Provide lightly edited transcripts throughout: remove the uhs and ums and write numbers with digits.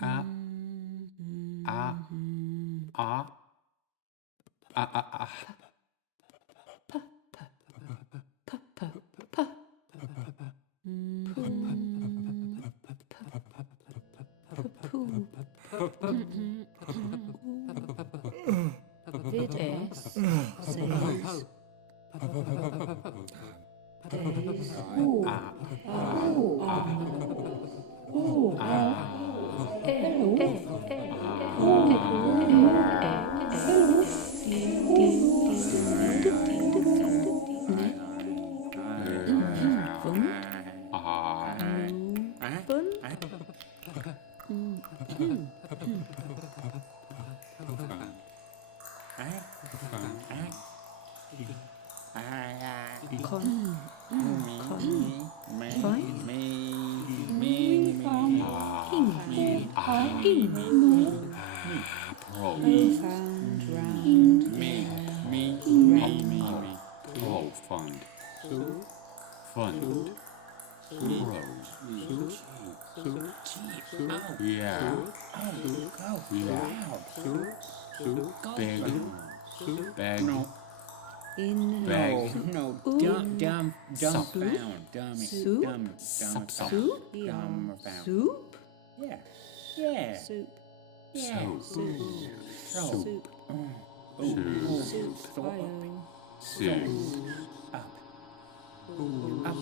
ah, ah, ah, ah, ah, ah. Vid es seis Profound. Fund. Pro. Yeah. Yeah. Big. Beg. in Beg. Dumb found. Dummy. Soup. Dumb. Sup. soup Dumb found. soup Yeah. soup Yeah. Soup. soup Soup. soup Soup. Up.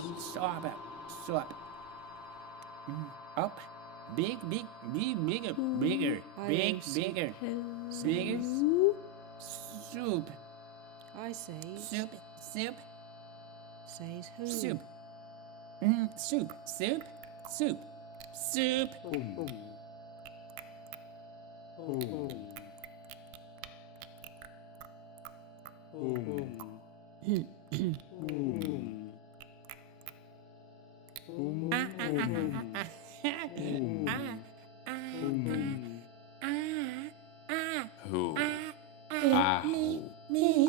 Stop. Up. Big. Bigger. Bigger. Bigger. Soup. I say Soup. says who Soup. Soup. Who? Ahu.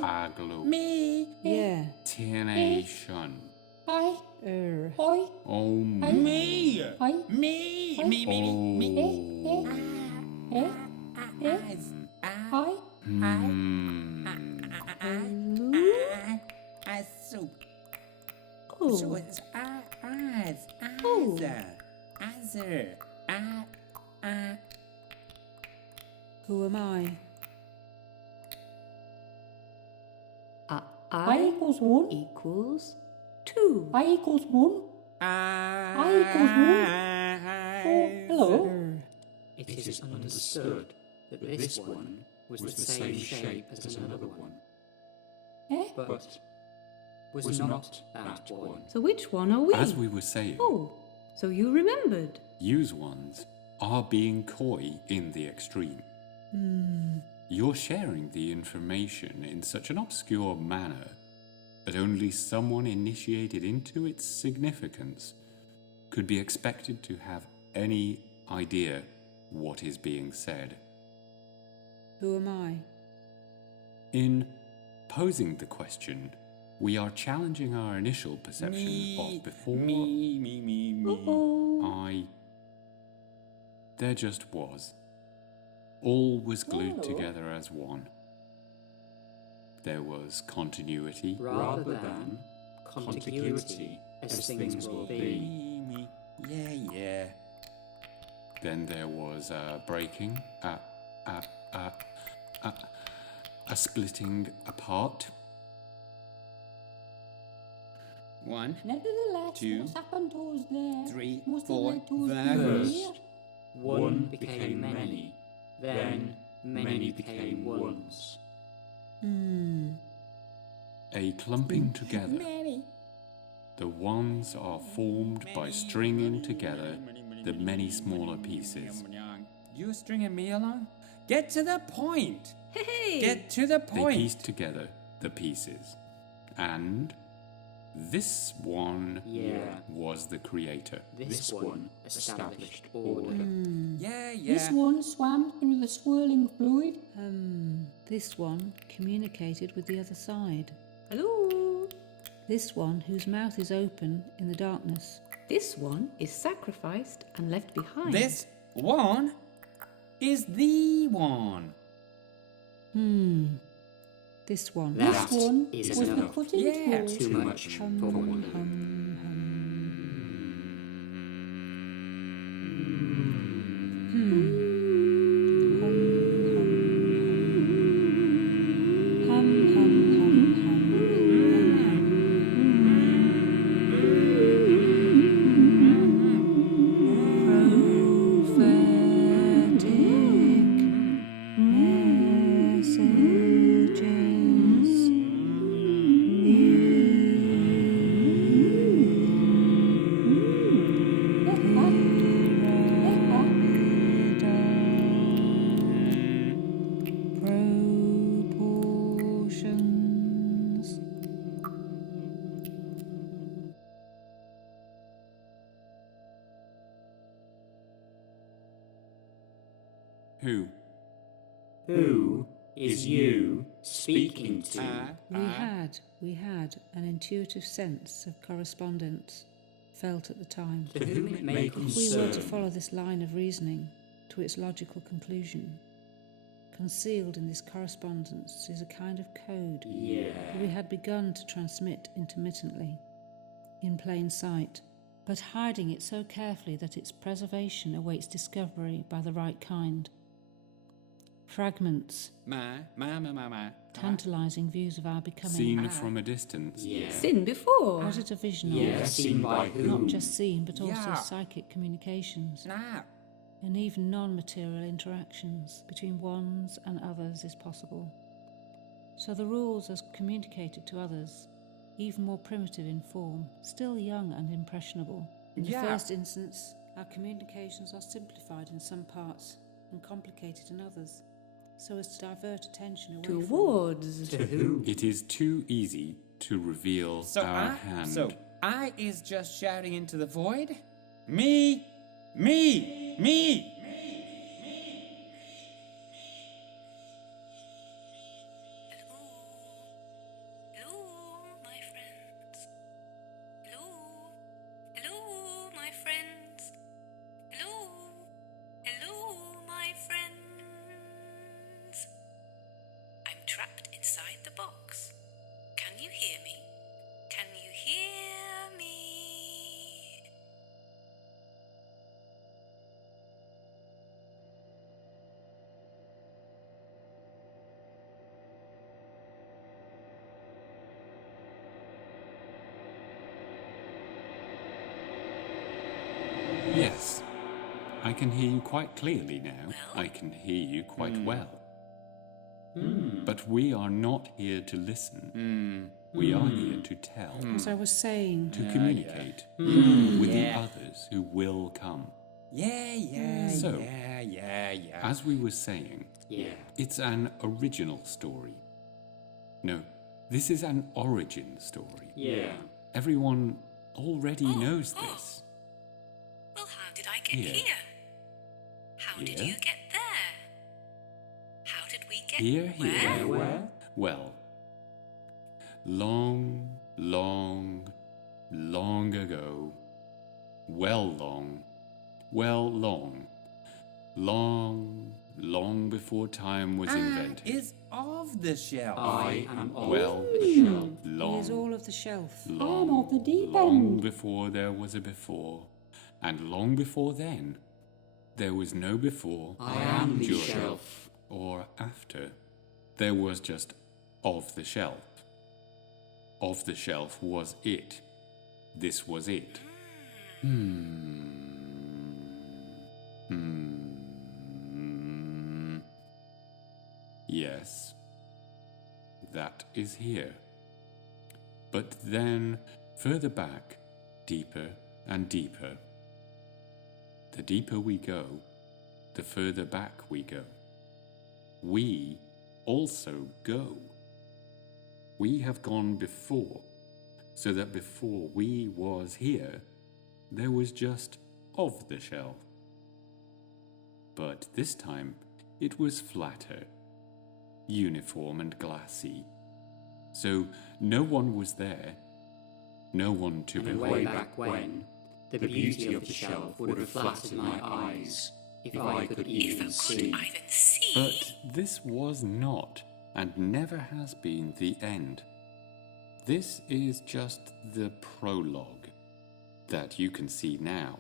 Aglu. yeah Tination. er Om. Me. Soup. So it's who am I I equals 1. equals 2 I equals 1. I equals 1. Hello. It is understood that this one was the same shape as another one, Eh? but was not that one. so which one are we As we were saying, oh so you remembered use ones are being coy in the extreme. You're sharing the information in such an obscure manner that only someone initiated into its significance could be expected to have any idea what is being said. who am I In posing the question, we are challenging our initial perception of before there just was. All was glued together as one. There was continuity, Rather than contiguity as things will be. Yeah. then there was a breaking, a splitting apart. One, Nevertheless, Two, what's happened to us there? 3, Must have 4, led to us 5. being First, here. one became many, then many became ones. A clumping together. The ones are formed by stringing together the many smaller pieces. You stringing me along? Get to the point. hey Get to the They point. pieced together the pieces. And this one Yeah, was the creator. this one established order. Yeah. This one swam through the swirling fluid. this one communicated with the other side hello this one whose mouth is open in the darkness this one is sacrificed and left behind This one is the one? This one. That This one is was the enough. cutting Yeah. tool. Too much for one. Proportions. Who? Who is you speaking to? We had an intuitive sense of correspondence felt at the time. To whom it may If we were to concern. follow this line of reasoning to its logical conclusion, concealed in this correspondence is a kind of code that we had begun to transmit intermittently, in plain sight, but hiding it so carefully that its preservation awaits discovery by the right kind. Fragments, tantalizing views of our becoming. Seen from a distance. Seen before. Out at a vision Yeah, of. seen by whom? Not just seen, but also Yeah. psychic communications. Nah. And even non-material interactions between ones and others is possible. So the rules as communicated to others, even more primitive in form, still young and impressionable. In the Yeah. first instance, our communications are simplified in some parts and complicated in others, so as to divert attention away Towards. To who? It is too easy to reveal our hand. So I is just shouting into the void? Me! Me! Me! Hello, my friends. Hello, hello, my friends. Hello, hello, my friends. I'm trapped inside the box. Can you hear me? Can you hear me? Yes. I can hear you quite clearly now. I can hear you quite well. But we are not here to listen. We are here to tell, As I was saying, to communicate with the others who will come. Yeah. As we were saying, Yeah. it's an original story. No, this is an origin story. Yeah. Everyone already knows this. Well, how did I get Here. here? How did Here. you get there? How did we get Here. Where? Well, long, long, long ago, long, long before time was invented. Is off the shelf. I am of Well, the shelf. he long, is all of the shelf. long, of the deep long end. before there was a before, and long before then, there was no before, I am the during, shelf. or after. There was just of the shelf. Of the shelf was it. This was it. Yes, that is here. But then, further back, deeper and deeper. The deeper we go, the further back we go. We also go. We have gone before, so that before we was here, there was just of the shelf. But this time, it was flatter, uniform and glassy. So no one was there, no one to And behold. way back when, the beauty of the shelf would have flattered my eyes If I could If I even could see. even see. But this was not, and never has been, the end. This is just the prologue that you can see now.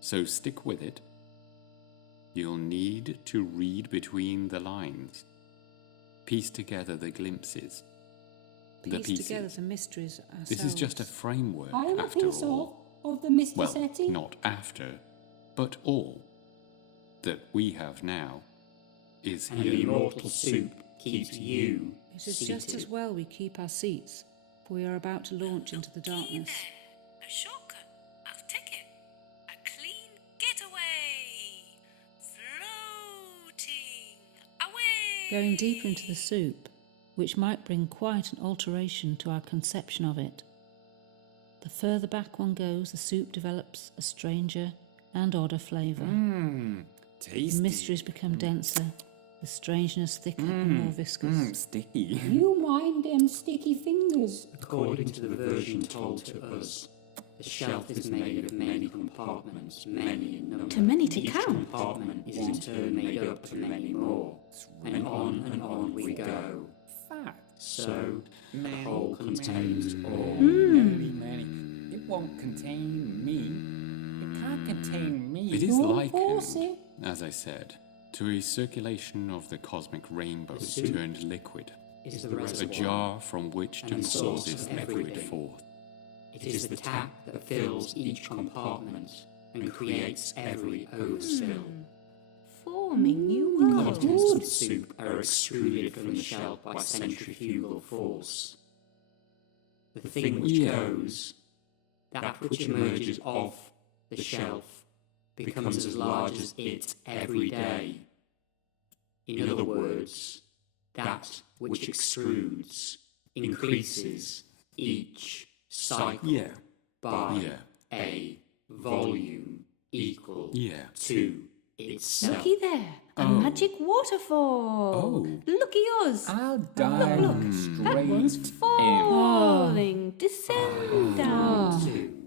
So stick with it. You'll need to read between the lines, piece together the glimpses, the Piece pieces. together the mysteries ourselves. This is just a framework, I am a after piece all. of the mystery Well, setting. not after, but all that we have now is And the here. immortal soup keeps you It is seated. just as well we keep our seats, for we are about to launch into the darkness. There. A shortcut. I'll take it. A clean getaway. Floating away. Going deeper into the soup, which might bring quite an alteration to our conception of it. The further back one goes, the soup develops a stranger and odder flavour. Tasty. The mysteries become denser, the strangeness thicker and more viscous. Sticky. You mind them sticky fingers. According to the version told to us, the shelf is made of many compartments, many in number. Too many to Each count. compartment is in turn made up of many more, and on we go. Fact. So, the whole contains all. Manny. It won't contain me. It can't contain me. It is Don't force likened, it. as I said, to a circulation of the cosmic rainbow soup turned liquid, Is the a reservoir. jar from which to and the source causes of liquid everything. forth. It is the tap that fills each compartment and creates every overspill. Forming new The worlds. contents of the soup are extruded from the shelf by centrifugal force. The thing which Yeah. goes, that which emerges off the shelf, becomes as large as it every day. In other words, that which extrudes increases each cycle Yeah. by Yeah. a volume equal Yeah. to itself. Looky there, a magic waterfall. Oh. Look at yours. I'll dive Look, straight that one's in. falling. Descend down.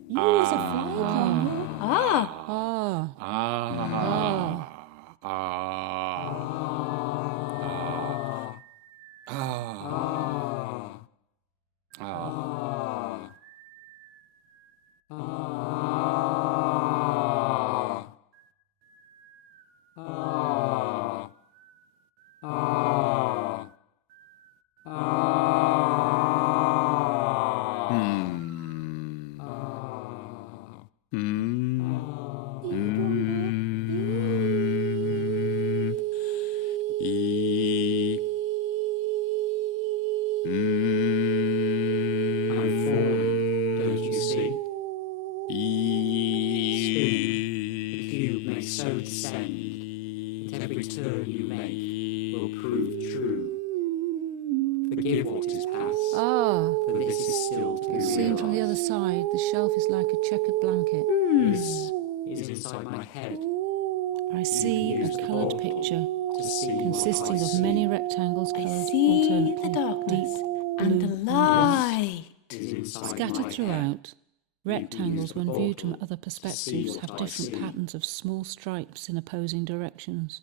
You as a fly climber. I'm falling, don't you see? The cube may so descend that every turn you make will prove true. Forgive what is past, for this is still to be Seen from the other realized. side, the shelf is like a checkered blanket. This is inside my head I see use a the coloured ball picture to see consisting what I of see. many rectangles I coloured see alternately the darkness deep, and blue, the light. Is inside Scattered my head. throughout, rectangles, use the when viewed from portal other to see perspectives, what have I different see. patterns of small stripes in opposing directions.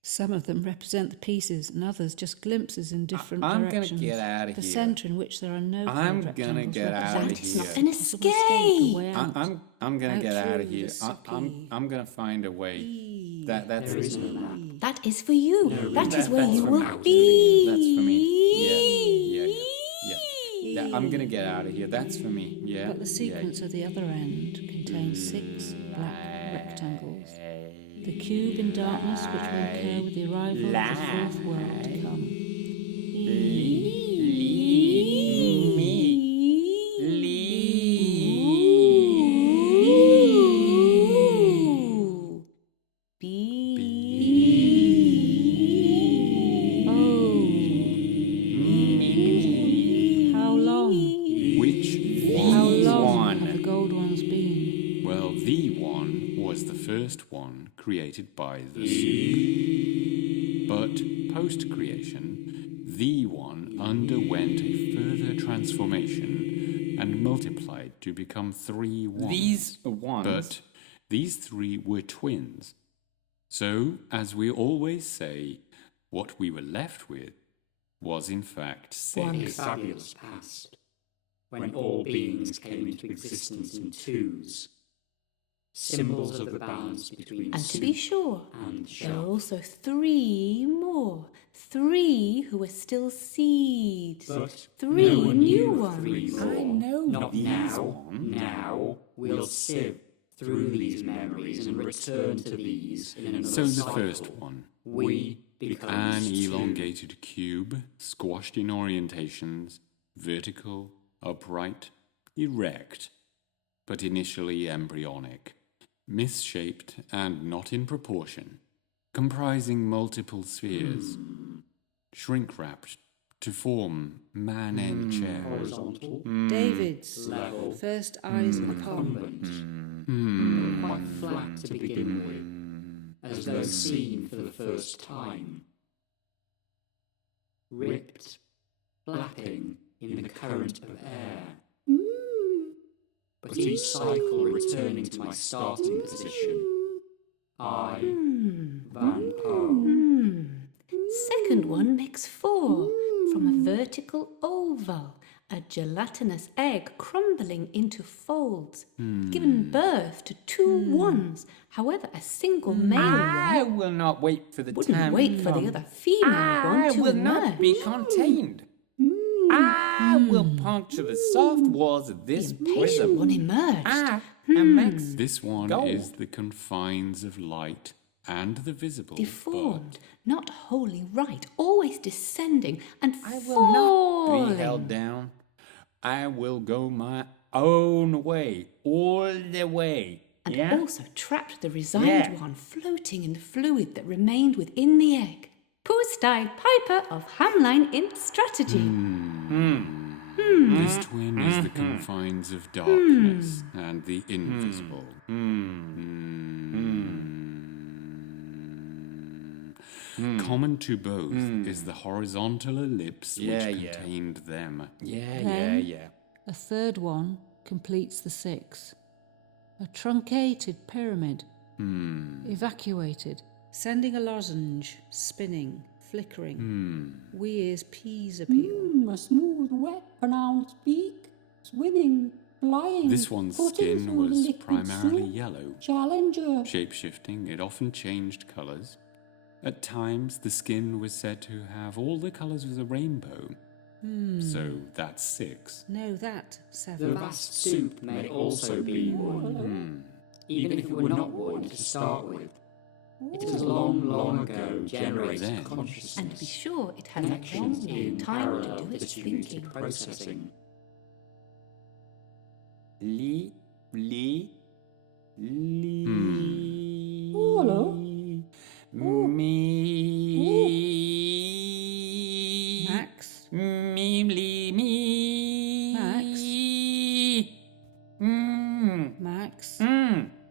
Some of them represent the pieces, and others just glimpses in different I'm gonna directions. get outta the here. centre in which there are no I'm coloured gonna rectangles get outta represents here. That is not an possible escape. a way out. I'm gonna Out get out of through here. the sucky. I'm gonna find a way. That's There is no map. That is for you. That is where that's you for will me. be. That's for me. Yeah. I'm gonna get out of here. That's for me. Yeah. But the sequence at the other end contains 6 black rectangles. The cube in darkness which will occur with the arrival of the fourth world to come. How long? Which How one? long have the gold ones been? Well, the one was the first one created by the soup. But post-creation, the one underwent a further transformation and multiplied to become 3 ones. These ones. But these three were twins. So, as we always say, what we were left with was in fact One six. fabulous past, when all beings came into existence in twos, symbols of the balance between And to be sure, and there are sharp. also three more. Three who are still seeds. But Three no one new knew of three ones. more. I know Not these now. ones. Now we'll sift through these memories and return to these in another So the cycle. first one, We become an two. elongated cube, squashed in orientations, vertical, upright, erect, but initially embryonic, misshaped and not in proportion, comprising multiple spheres, shrink-wrapped to form man-end chair. Horizontal, David's level, first eyes upon. incumbent, quite flat to begin with, as though seen for the first time. Ripped, flapping in the current of air. But each cycle returning to my starting position. I, Van Poe. Second one makes four. From a vertical oval, a gelatinous egg crumbling into folds, given birth to two ones. However, a single male I one will not wait for the wouldn't time wait to for the come. other female I one to will emerge. not be contained. I will puncture the soft walls of this Patient prison. one emerged. I am Max. This one Gold. is the confines of light and the visible, Deformed, not wholly right, always descending and I will not falling. be held down. I will go my own way, all the way. And Yeah? also trapped the resigned Yeah. one floating in the fluid that remained within the egg. Poo-style Piper of Hamline in strategy. This twin is the confines of darkness and the invisible. Common to both is the horizontal ellipse Yeah, which yeah. contained them. Yeah. A third one completes the six. A truncated pyramid. Evacuated. Sending a lozenge, spinning, flickering. Weir's peas appeal. A smooth, wet, pronounced beak, swimming, flying. This one's putting skin through the was liquid primarily soup. yellow. Challenger. Shape-shifting, it often changed colours. At times, the skin was said to have all the colours of the rainbow. So that's six. No, that, The seven. vast soup may also be one, even if it were not one to start with. It has long, long ago generated Then- And to be consciousness, sure, it had a connections long in time to parallel do its distributed thinking. processing. Lee. Oh, hello. Me. Max. Me. Max. Mm. Max.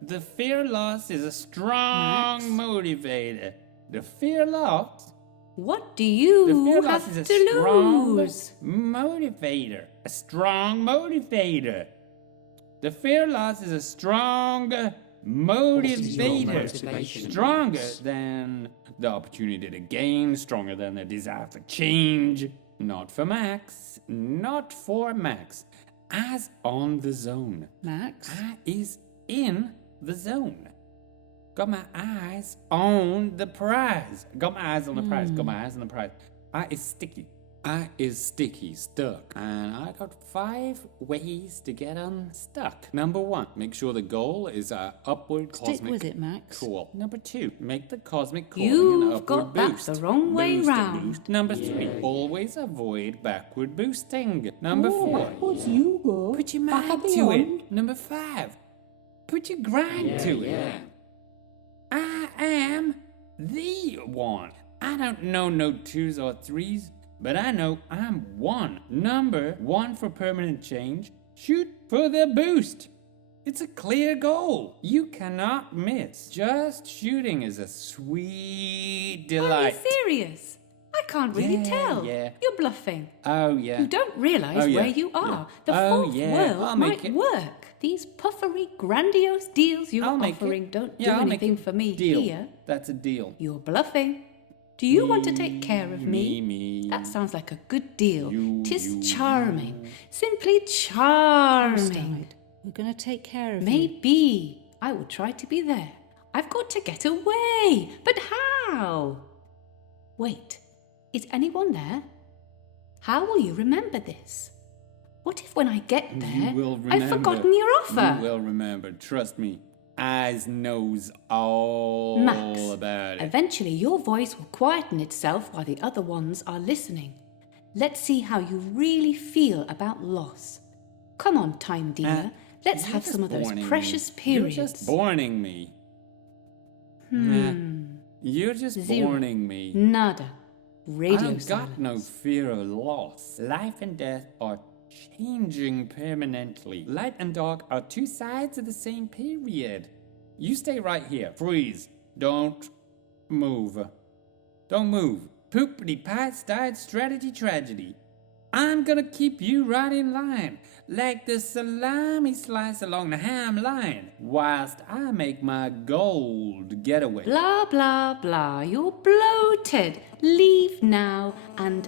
The fear loss is a strong Max. motivator. The fear loss. What do The you fear loss have is a to strong lose? motivator. A strong motivator. The fear loss is a strong is your motivator. motivation? Stronger than the opportunity to gain, stronger than the desire for change. Not for Max. Not for Max. As on the zone. Max. I is in the zone. Got my eyes on the prize. Got my eyes on the prize. Got my eyes on the prize. I is sticky. I is sticky, stuck. And I got 5 ways to get unstuck. Number 1, make sure the goal is a upward Stick cosmic with it, Max. call. Number 2, make the cosmic calling an You've upward got that boost. the wrong way Boost, a round. boost. Number 3, always avoid backward boosting. Number 4, Backwards you go. put your Back mind at the to end. it. Number 5, put your grind to it. I am the one. I don't know no 2s or 3s, but I know I'm one. Number 1 for permanent change. Shoot for the boost. It's a clear goal. You cannot miss. Just shooting is a sweet Are you delight. serious? I can't really Yeah, tell. yeah. You're bluffing. Oh, yeah. You don't realise Oh, yeah, where you are. yeah. The Oh, fourth yeah, world I'll might make it. work. These puffery, grandiose deals you're I'll make offering it. don't Yeah, do I'll make anything it. for me Deal. here. That's a deal. You're bluffing. Do you want to take care of me? Me. That sounds like a good deal. You, 'Tis charming. Simply charming. Starlight, we're going to take care of you. Maybe. I will try to be there. I've got to get away. But how? Wait. Is anyone there? How will you remember this? What if when I get there, You will remember. I've forgotten your offer? You will remember. Trust me. Eyes knows all Max, about it. eventually your voice will quieten itself while the other ones are listening. Let's see how you really feel about loss. Come on, time dealer. Let's You're have just some of those warning me. precious periods. You're just warning me. You're just Zero. warning me. Nada. Radio I've got silence. no fear of loss. Life and death are changing permanently. Light and dark are two sides of the same period. You stay right here. Freeze. Don't move. Don't move. Poopity pie died strategy tragedy. I'm gonna keep you right in line, like the salami slice along the ham line, whilst I make my gold getaway. Blah, blah, blah. You're bloated. Leave now, and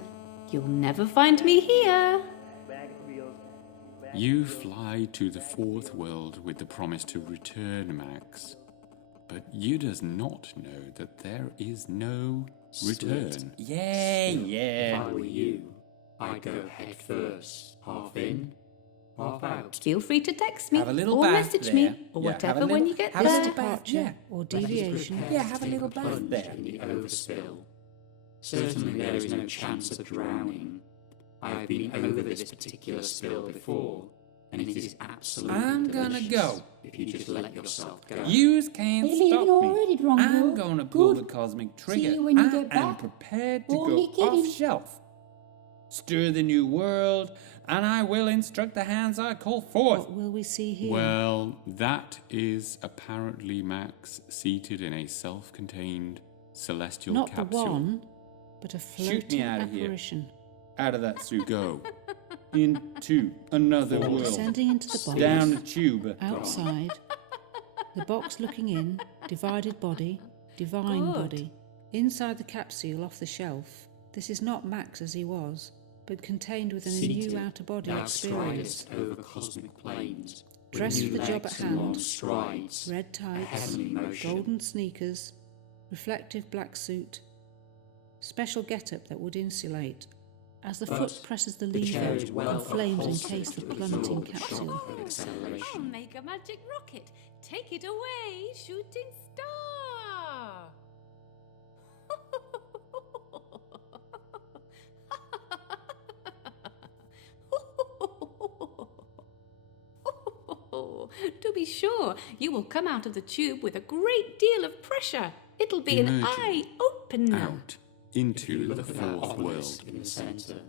you'll never find me here. You fly to the fourth world with the promise to return, Max. But you does not know that there is no return. Yeah, If yeah. I were you, I'd go head first, half in, half out. Feel free to text me Have a little or bath message there. me or Yeah, have whatever a when little- you get have a there. little bath, Departure yeah. or Better just deviation. prepare Yeah, to have a take little bath plunge there. in the overspill. Certainly there is no chance of drowning. I have been over this particular spill before, and it is absolutely I'm gonna delicious go. if you just let yourself go. Yous can't Are you leaving stop me. already, Drongo? I'm gonna pull Good. the cosmic See trigger. you when you I get am back. prepared to Only go kidding. off shelf. Stir the new world, and I will instruct the hands I call forth. What will we see here? Well, that is apparently Max seated in a self-contained celestial Not capsule. the one, but a Shoot me floating out of here. apparition. Out of that suit. Go. Into another world. Descending into the box. Down the tube. Outside. The box looking in. Divided body. Divine Good. body. Inside the capsule off the shelf. This is not Max as he was, but contained within a Seated, new outer-body thou experience. stridest over cosmic plains, with Dressed new for the job legs at and long hand. strides, Red a tights. heavenly motion. Golden sneakers. Reflective black suit. Special get-up that would insulate. As the But foot presses the the chair lever is well and flames upholstered encase the to plummeting absorb the shock capsule. of I'll acceleration. make a magic rocket. Take it away, shooting star. To be sure, you will come out of the tube with a great deal of pressure. It'll be an Emerging eye-opener. Out into the Look at that fourth obelisk world. in the centre.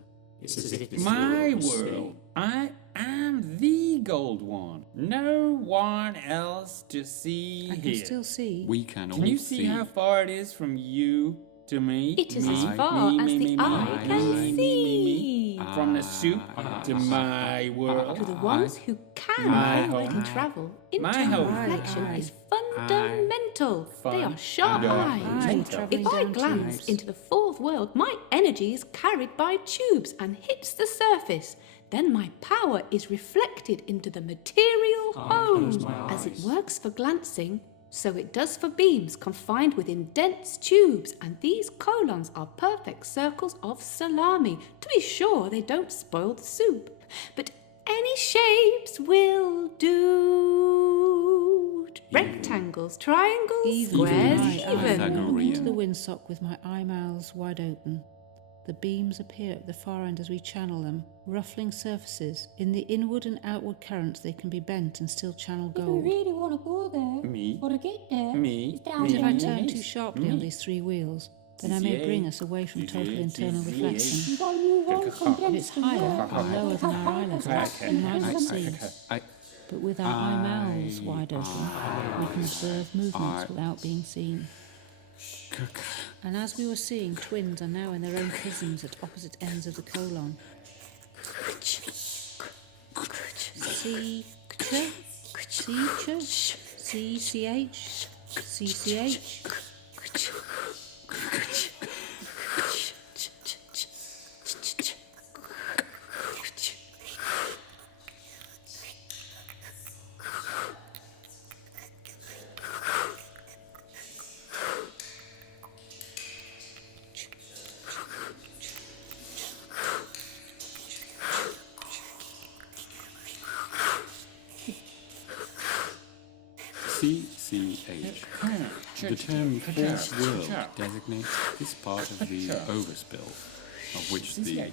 It's as if this My was world. spinning. I am the gold one. No one else to see I can here. still see. We can all Can you see how far it is from you to me? It is me, as far me, as me, the me, eye me, can me, me, see. me. From the soup to my world. To the ones who can My already home. travel, My internal home. reflection Aye. is fundamental. They are Fun. sharp Aye. eyes. Aye, travelling If I down glance tubes. into the fourth world, my energy is carried by tubes and hits the surface. Then my power is reflected into the material close home. my As it eyes. works for glancing, so it does for beams confined within dense tubes, and these colons are perfect circles of salami. To be sure, they don't spoil the soup, but any shapes will do. Rectangles, triangles, Even squares, I even. Pythagorean. into the windsock with my eye mouths wide open. The beams appear at the far end as we channel them, ruffling surfaces. In the inward and outward currents they can be bent and still channel If we gold. really want to go there, Me. or to get there, Me. it's down But if I there. turn Yes. too sharply on these three wheels, then I may Yay. bring us away from total internal Yay. reflection. You've got to move on from If it's higher or lower than our eye level, we might not see. I, But with our eye mouths wide open, we can observe movements without being seen. And as we were seeing, twins are now in their own prisms at opposite ends of the colon. See, CCH, CCH, CCH. CCH. The term fourth world designates this part of the overspill, of which the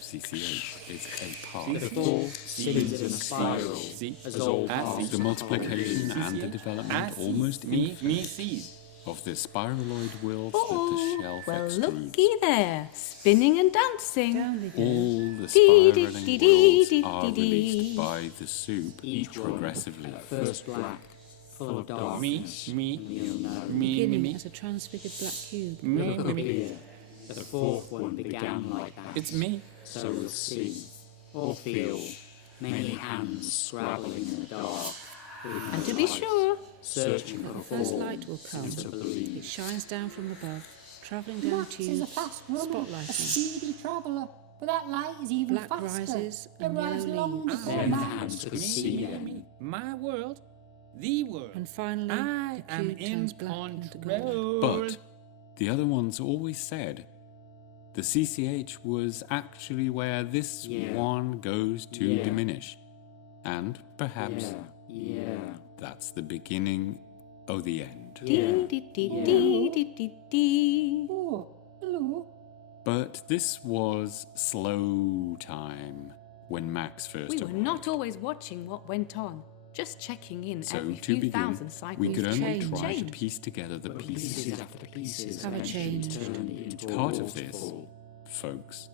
CCH is a part. The four spins in a spiral, as all parts The multiplication and the development almost infinite of the spiraloid worlds that the shelf Well, extrudes. looky there, spinning and dancing. Down we go. All the Dee, spiraling dee, dee, worlds dee, are dee, released dee. by the soup each one progressively. at first black, full of darkness. Beginning as a transfigured black cube. Look up here. The fourth one began like that. It's me. So we'll see, or feel, many hands scrabbling in the dark. And to be sure, Searching for The first form light will come. to believe. It shines down from above, travelling down Max is a tubes, fast runner, a spotlighting. speedy traveller, but that light is even Black faster. rises It and arrives yellow long leaves. before Then the man. hands could see them. My world, the world. And finally, I the am cube in turns black into gold. control. But the other ones always said the CCH was actually where this Yeah. one goes to Yeah. diminish. And perhaps Yeah. that's the beginning of the end. dee dee dee dee dee dee dee. Oh, hello. But this was slow time when Max first We were arrived. not always watching what went on, just checking in So every to few begin, thousand cycles. we could only change. try to Change. piece together the pieces. Pieces after pieces Have a eventually change. turned into Part a of this, waterfall. folks,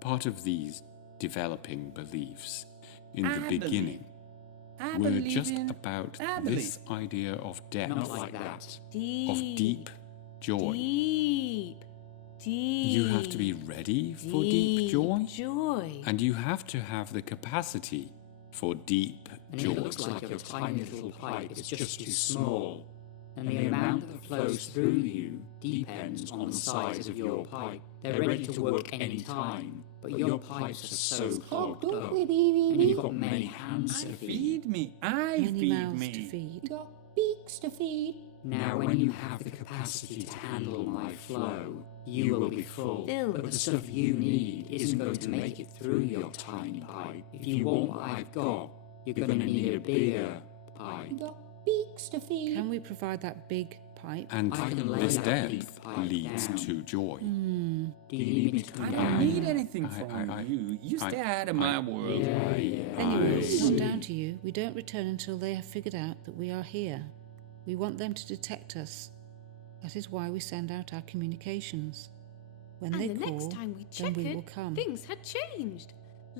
part of these developing beliefs in I the believe- beginning I were believe just in- about I this idea of depth, Not like that. Deep, of deep joy. deep, deep. You have to be ready for deep joy, joy. and you have to have the capacity for deep And joy. it looks like your tiny little pipe is just too small, and the amount that flows through you depends on the size of your pipe. They're ready to work any time, but your pipes are so Clogged clogged up up, with and you've eating. got many hands to feed. Feed me. I Many feed mouths me. to feed. You got beaks to feed. Now, when you have the capacity to handle my flow, you will be full. Filled. But the stuff you need isn't going to make it through your tiny pipe. If you want what I've got, you're going to need a bigger pipe. You got beaks to feed. Can we provide that big pipe? And I can lay this that depth deep pipe leads down. to joy. Do you need me to come I down? don't need anything I- from I- you. You I- stay out of my world. Anyway, it's not down to you. We don't return until they have figured out that we are here. We want them to detect us. That is why we send out our communications. When And they the call, next time we then we will checked, come. things had changed.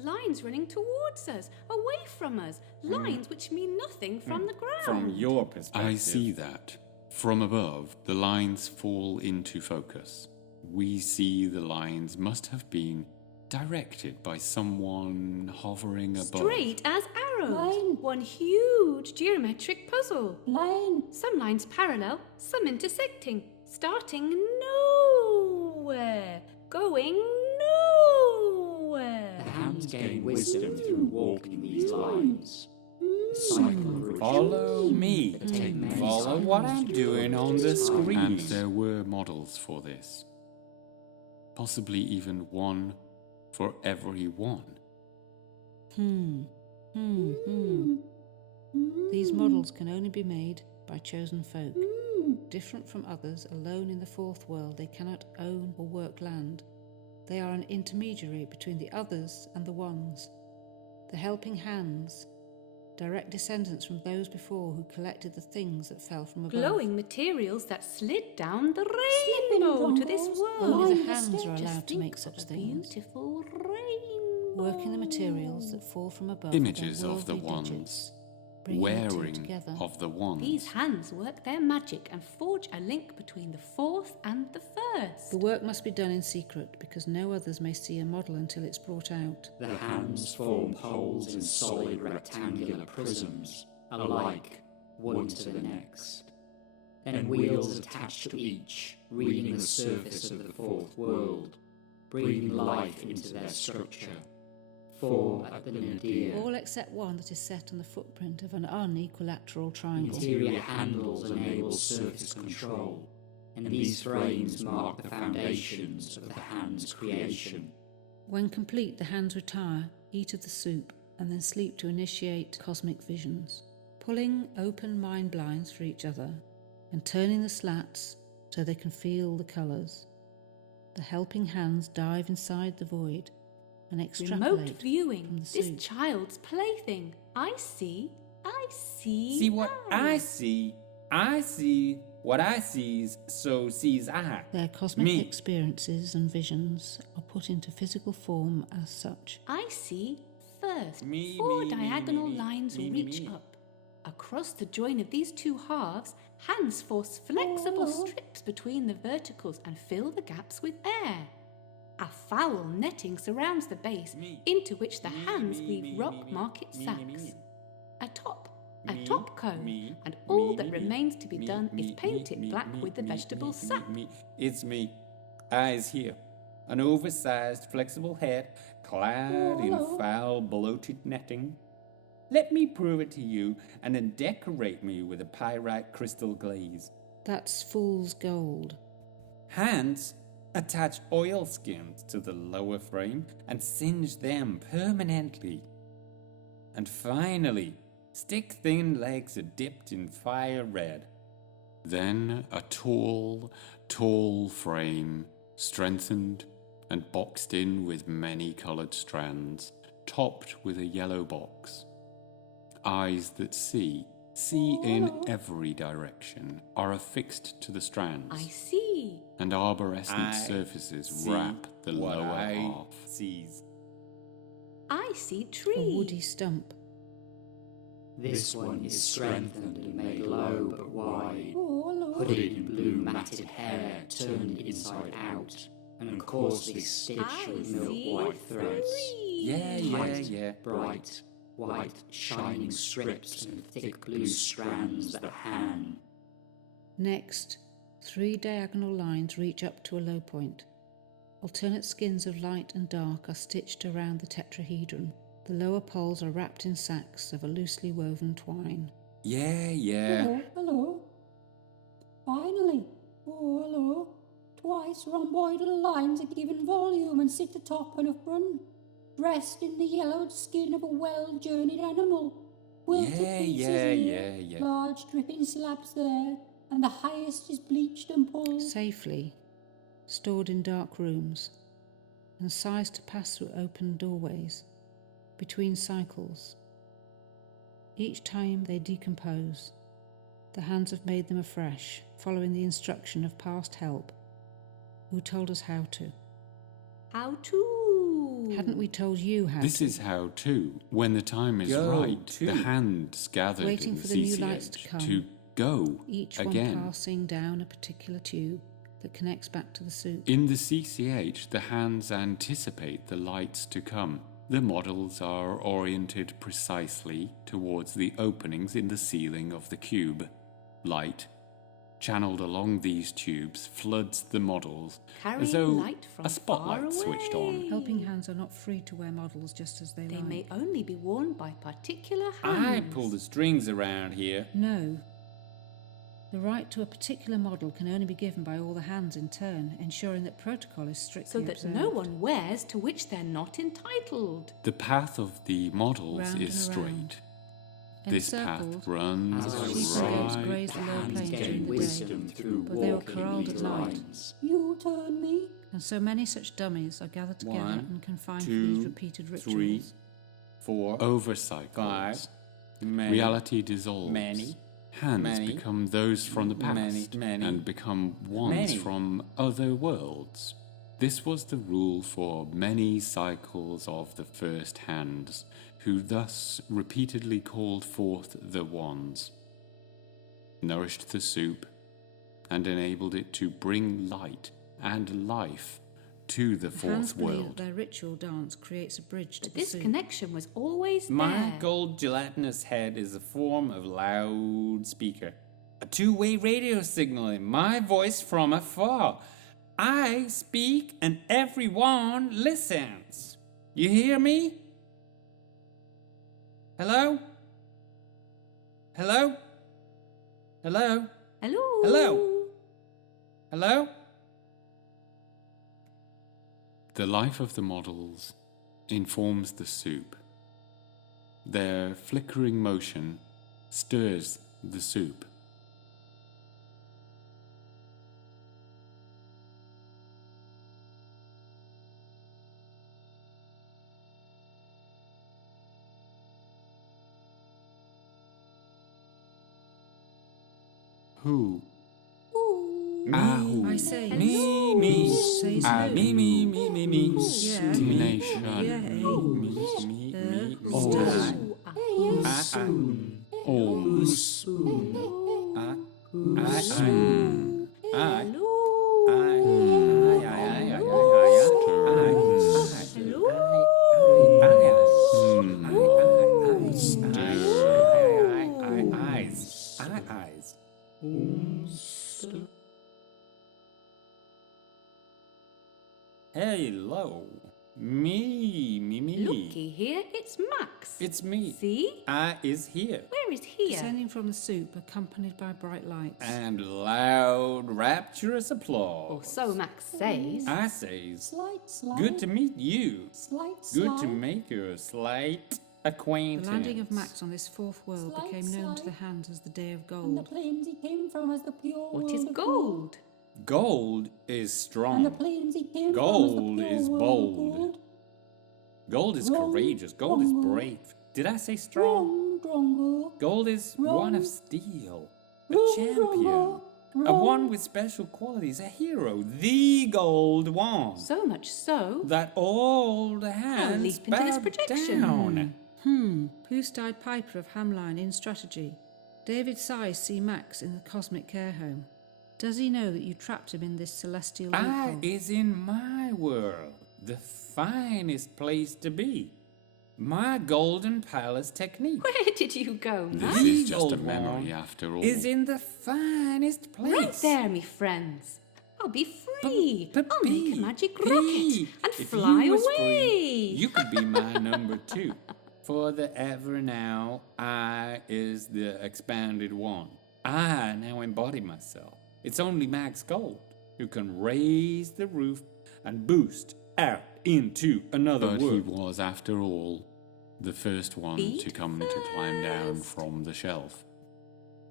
Lines running towards us, away from us. Lines which mean nothing from the ground. From your perspective. I see that. From above, the lines fall into focus. We see the lines must have been directed by someone hovering above. Straight as arrows. Line. One huge geometric puzzle. Line. Some lines parallel, some intersecting, starting nowhere, going nowhere. The hands gain wisdom through walking these lines. The cycle of rituals Follow me. that take many Follow what I'm cycles to doing build on the this time. screen. And there were models for this. Possibly even one for every one. These models can only be made by chosen folk. Different from others, alone in the fourth world, they cannot own or work land. They are an intermediary between the others and the ones. The helping hands, direct descendants from those before who collected the things that fell from above. Glowing materials that slid down the Slipping rainbow to this rumbles, world. Only the Mind hands are distinct. allowed to Think make of such a things. Beautiful rainbow. Working the materials that fall from above. with Images their of the worldly ones, digits, bringing the two wearing together. of the ones. These hands work their magic and forge a link between the fourth and the first. The work must be done in secret because no others may see a model until it's brought out. The hands form holes in solid rectangular prisms. alike, one to the next. Then wheels attached to each, reading the surface of the fourth world, breathing life into their structure. 4 at the nadir. All except one that is set on the footprint of an unequilateral triangle. Interior handles enable surface control, and these frames mark the foundations of the hand's creation. When complete, the hands retire, eat of the soup, and then sleep to initiate cosmic visions, pulling open mind blinds for each other and turning the slats so they can feel the colours. The helping hands dive inside the void and extrapolate Remote viewing. from the This soup. child's plaything. I see. See what I see. I see what I sees, so sees I. Their cosmic Me. experiences and visions are put into physical form as such. I see. First, Me, 4 me, me, diagonal me, me, lines me, reach me. up. Across the join of these two halves, hands force flexible strips between the verticals and fill the gaps with air. A foul netting surrounds the base, into which the hands weave rock market sacks. A top cone, and all that remains to be done is paint it black with the vegetable sap. It's me. Eyes here. An oversized, flexible head, clad in foul, bloated netting. Let me prove it to you, and then decorate me with a pyrite crystal glaze. That's fool's gold. Hands attach oilskins to the lower frame and singe them permanently. And finally, stick-thin legs are dipped in fire red. Then a tall, tall frame, strengthened and boxed in with many coloured strands, topped with a yellow box. Eyes that see in every direction, are affixed to the strands, I see. and arborescent I surfaces see wrap the what lower I half. sees. I see A tree. woody stump. This one is strengthened and made low but wide, Oh, hello. hooded in blue matted hair turned inside out, and coarsely stitched I with milk see white threads. three. Tight, bright, white, shining strips and thick blue strands that hang. Next, 3 diagonal lines reach up to a low point. Alternate skins of light and dark are stitched around the tetrahedron. The lower poles are wrapped in sacks of a loosely woven twine. Yeah. Hello, hello. Finally. Oh, hello. Twice rhomboidal lines are given volume and sit atop and front, dressed in the yellowed skin of a well-journeyed animal. Quilted pieces here, Yeah. large dripping slabs there, and the highest is bleached and pulled. Safely, stored in dark rooms, and sized to pass through open doorways, between cycles. Each time they decompose, the hands have made them afresh, following the instruction of past help, who told us how to. How to? Hadn't we told you how This to? is how to, when the time is Go right, to. the hands gathered Waiting in for the new lights to CCH come. to go Each again. one passing down a particular tube that connects back to the soup. In the CCH, the hands anticipate the lights to come. The models are oriented precisely towards the openings in the ceiling of the cube. Light, channeled along these tubes, floods the models Carrying as though light from a spotlight far switched on. away. Helping hands are not free to wear models just as they They like. may only be worn by particular hands. I pull the strings around here. No. The right to a particular model can only be given by all the hands in turn, ensuring that protocol is strictly so that observed. no one wears to which they're not entitled. The path of the models Round is and around. straight. This path Encircled, runs As I sheep was and goats saying, right. graze the lower hands plains gain during the wisdom day, through but they were walking corralled these at night. lines. You turn me. And so many such dummies are gathered together 1, and confined for 2, these repeated 3, rituals. 4, Over cycles. 5, many, Reality dissolves. many, Hands many, become those from the past many, and become ones many. from other worlds. This was the rule for many cycles of the first hands, who thus repeatedly called forth the wands, nourished the soup, and enabled it to bring light and life to the The hands fourth believe that world. their ritual dance creates a bridge to But the this soup. connection was always My there. gold gelatinous head is a form of loudspeaker. A two-way radio signaling my voice from afar. I speak and everyone listens. You hear me? Hello? Hello? Hello? Hello? Hello? Hello? The life of the models informs the soup. Their flickering motion stirs the soup. Who? I say Me. Says who? Me. Yeah. Destination. Yeah. Me. Soon. Om. Hello. Me. Looky here, it's Max. It's me. See? I is here. Where is here? Descending from the soup, accompanied by bright lights. And loud, rapturous applause. Or so Max says. I says, Slide. good to meet you. Slide. Good to make your slight The acquaintance. landing of Max on this fourth world Slide, became known to the slide. hands as the Day of And the Gold. plains he came from as the pure What is world of gold? Gold is And the strong. plains he came Gold from as the pure is world bold. of gold. Gold is Wrong, courageous. Gold is wrong. brave. Did I say strong? Drongo. Gold is Wrong. one of steel. A Wrong, champion. Drongo. A Wrong. one with special qualities. A hero. The gold one. So much so. That all the hands leap into this bow projection. down. Poose-eyed Piper of Hamline in strategy. David sighs see Max in the cosmic care home. Does he know that you trapped him in this celestial I loophole? is in my world, the finest place to be. My golden palace technique Where did you go, This Max? is just a old memory one after all. is in the finest place. Right there, me friends. I'll be free. I'll make a magic P. rocket and If fly you was away. free, you could be my number 2. For the ever now, I is the expanded one. I now embody myself. It's only Max Gold who can raise the roof and boost out into another But he world. was, after all, the first one Feet to come to climb down from the shelf.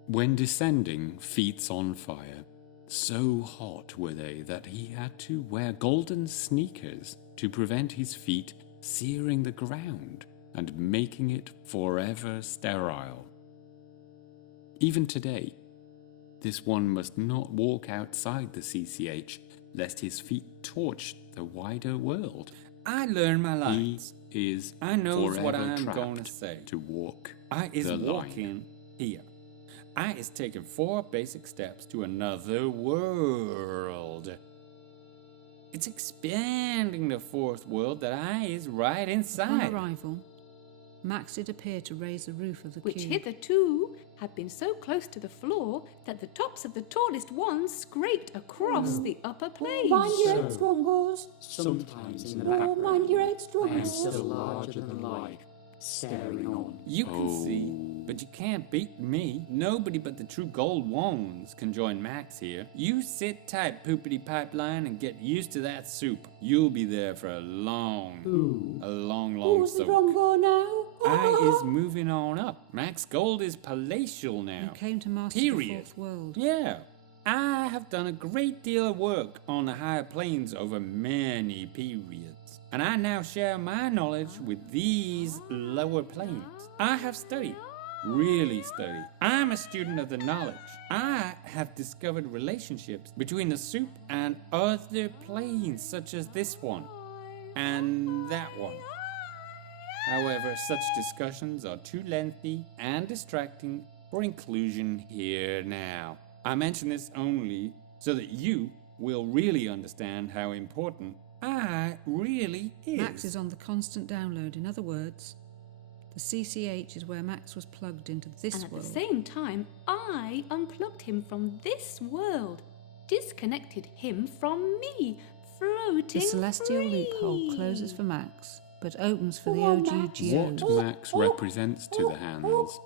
When descending, feet on fire, so hot were they that he had to wear golden sneakers to prevent his feet searing the ground and making it forever sterile. Even today, this one must not walk outside the CCH lest his feet torch the wider world. I learn my He lines. is I knows forever what I'm trapped gonna say. to walk I is the walking line. here. I is taking 4 basic steps to another world. It's expanding the 4th world that I is right On inside. arrival, Max did appear to raise the roof of the Which cube. hitherto had been so close to the floor that the tops of the tallest ones scraped across the upper planes. Mind your head, Strongos. Sometimes in the Oh, background, mind your head, I am Strongos. still larger than life, staring on. You can see, but you can't beat me. Nobody but the true gold ones can join Max here. You sit tight, poopity pipeline, and get used to that soup. You'll be there for a long Who's the soak. Drongo now? I is moving on up. Max Gold is palatial now. You came to master Period. the fourth world. Yeah. I have done a great deal of work on the higher planes over many periods. And I now share my knowledge with these lower planes. I have studied, really studied. I'm a student of the knowledge. I have discovered relationships between the soup and other planes, such as this one and that one. However, such discussions are too lengthy and distracting for inclusion here now. I mention this only so that you will really understand how important I really is. Max is on the constant download. In other words, the CCH is where Max was plugged into this And at world. the same time, I unplugged him from this world, disconnected him from me, floating The celestial free. loophole closes for Max, but opens for the Come on, OG Max. geode. What Max represents to the hands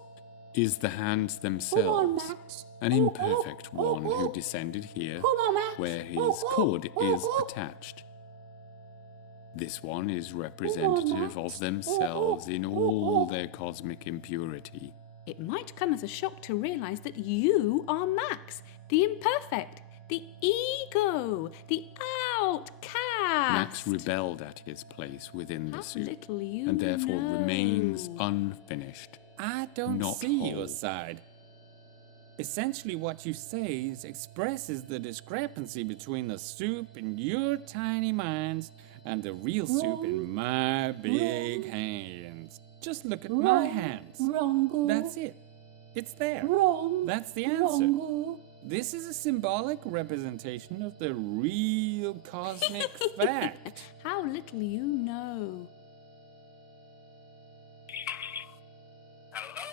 is the hands themselves, Max. an imperfect one who descended here Come on, Max. where his cord is attached. This one is representative of themselves in all their cosmic impurity. It might come as a shock to realise that you are Max, the imperfect, the ego, the outcast. Max rebelled at his place within the How suit, little you and therefore know. remains unfinished. I don't Not see whole. your side. Essentially, what you say expresses the discrepancy between the soup in your tiny minds and the real soup in my big hands. Just look at my hands. Wrong. That's it. It's there. Wrong. That's the answer. Wrong. This is a symbolic representation of the real cosmic fact. How little you know. Hello?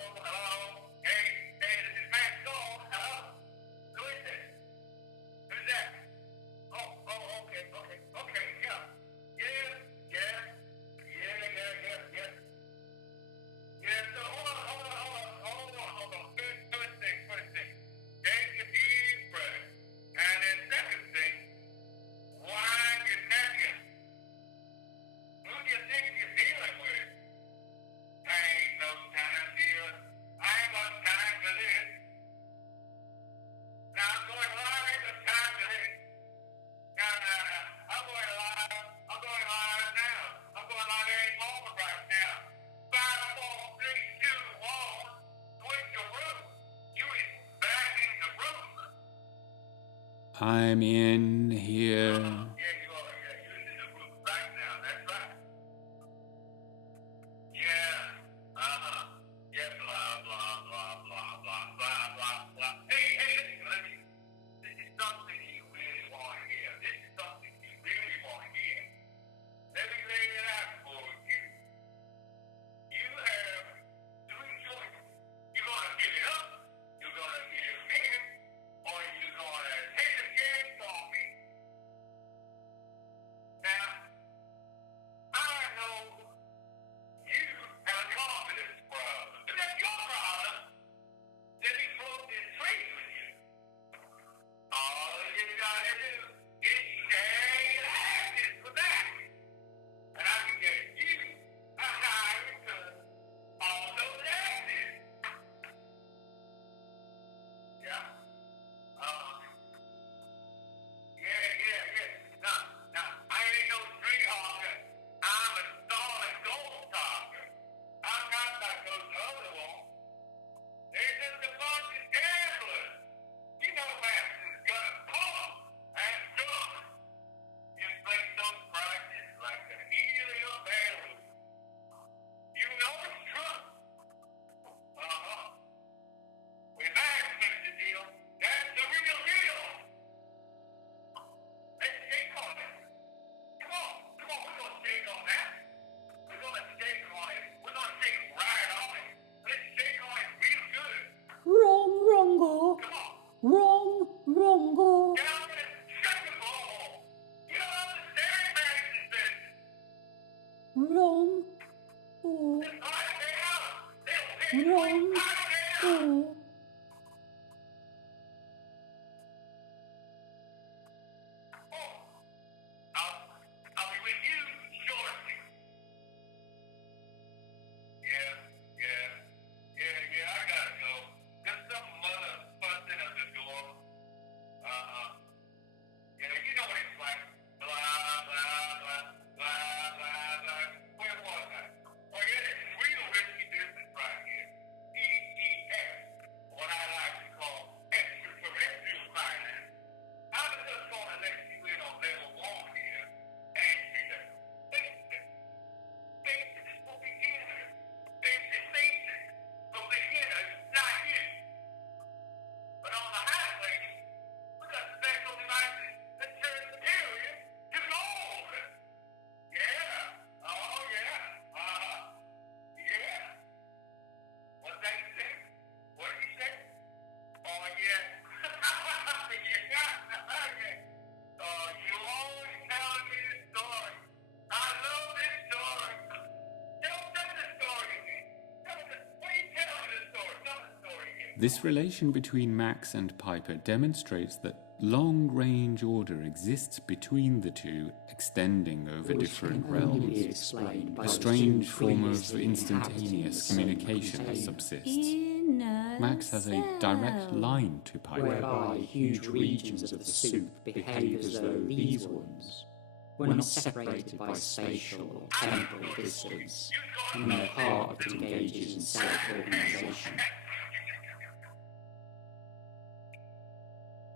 Hey, this is Max Gold. Hello? Who is this? Who's that? Oh, okay, yeah. Yeah, so hold on. First thing. Take a deep breath. And then second thing, wind your neck in. Who do you think you're dealing with? I ain't no time dealer. I ain't got time for this. Now I'm going live. I ain't got time for this. Now, I'm going live. I'm going live now. I'm going live any moment right now. 5, 4, 3, 2, 1. Switch the room. You is back in the room. I'm in here. Yeah, you are. Yeah, you're in the room right now. That's right. Yeah. Yeah, blah. Hey, listen. This is something you really want to hear. Let me lay it out for you. You have 3 choices. You're going to give it up, you're going to give in, or you're going to take a chance on me. Now, I know you have a confidence problem. But that's your problem. Let me float this trade with you. All you gotta do is stay active for that. And I can get you a high return on those actions. Yeah. Now, I ain't no street hawker. I'm a solid gold talker. I'm not like those other ones. They're just a bunch of gamblers. You know Madison's gonna pull 'em and drop 'em. This relation between Max and Piper demonstrates that long-range order exists between the two, extending over different realms. A strange form of instantaneous communication subsists. Max has a direct line to Piper. Whereby huge regions of the soup behave as though these ones were not separated by spatial or temporal distance, and their part that engages in self-organization.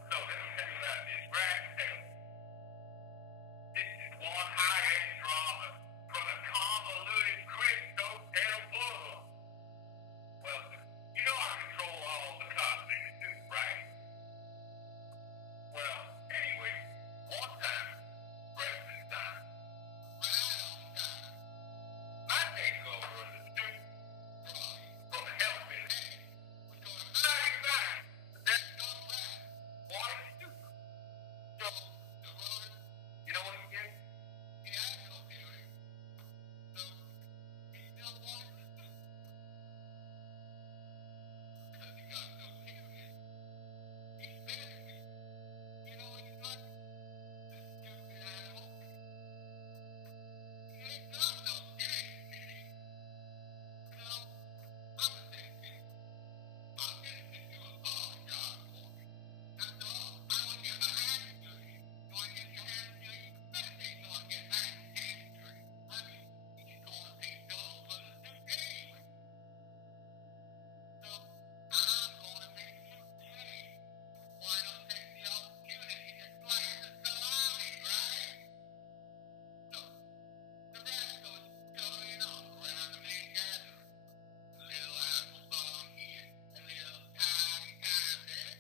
So let me tell you about this Reactor. This is one high-end drama from a convoluted Cristo del Burro. Well, you know I control all the costumes too, right? Well, anyway, one time, breakfast time, right on time, my takeover of the soup from a helping hand was going mighty fine, but that's not right. Why soup? So, the runner, you know what he did? He had no theory. So, he still wanted the soup. Because he got no theory. He fed me. You know what he's like? The stupid animal. He ain't got no game, did he? No, I'm a thinking. I'll get him to do a apologize for me. That's all. I want to get my hands dirty. You want to get your hands dirty? Best thing you want to get my hands dirty. I mean, he's going to pay double for the soup anyway. So, I'm going to make you pay. Why don't take the opportunity to slice the salami, right? So, the rest goes going on around the main gathering. A little apple song here, a little tiny time there.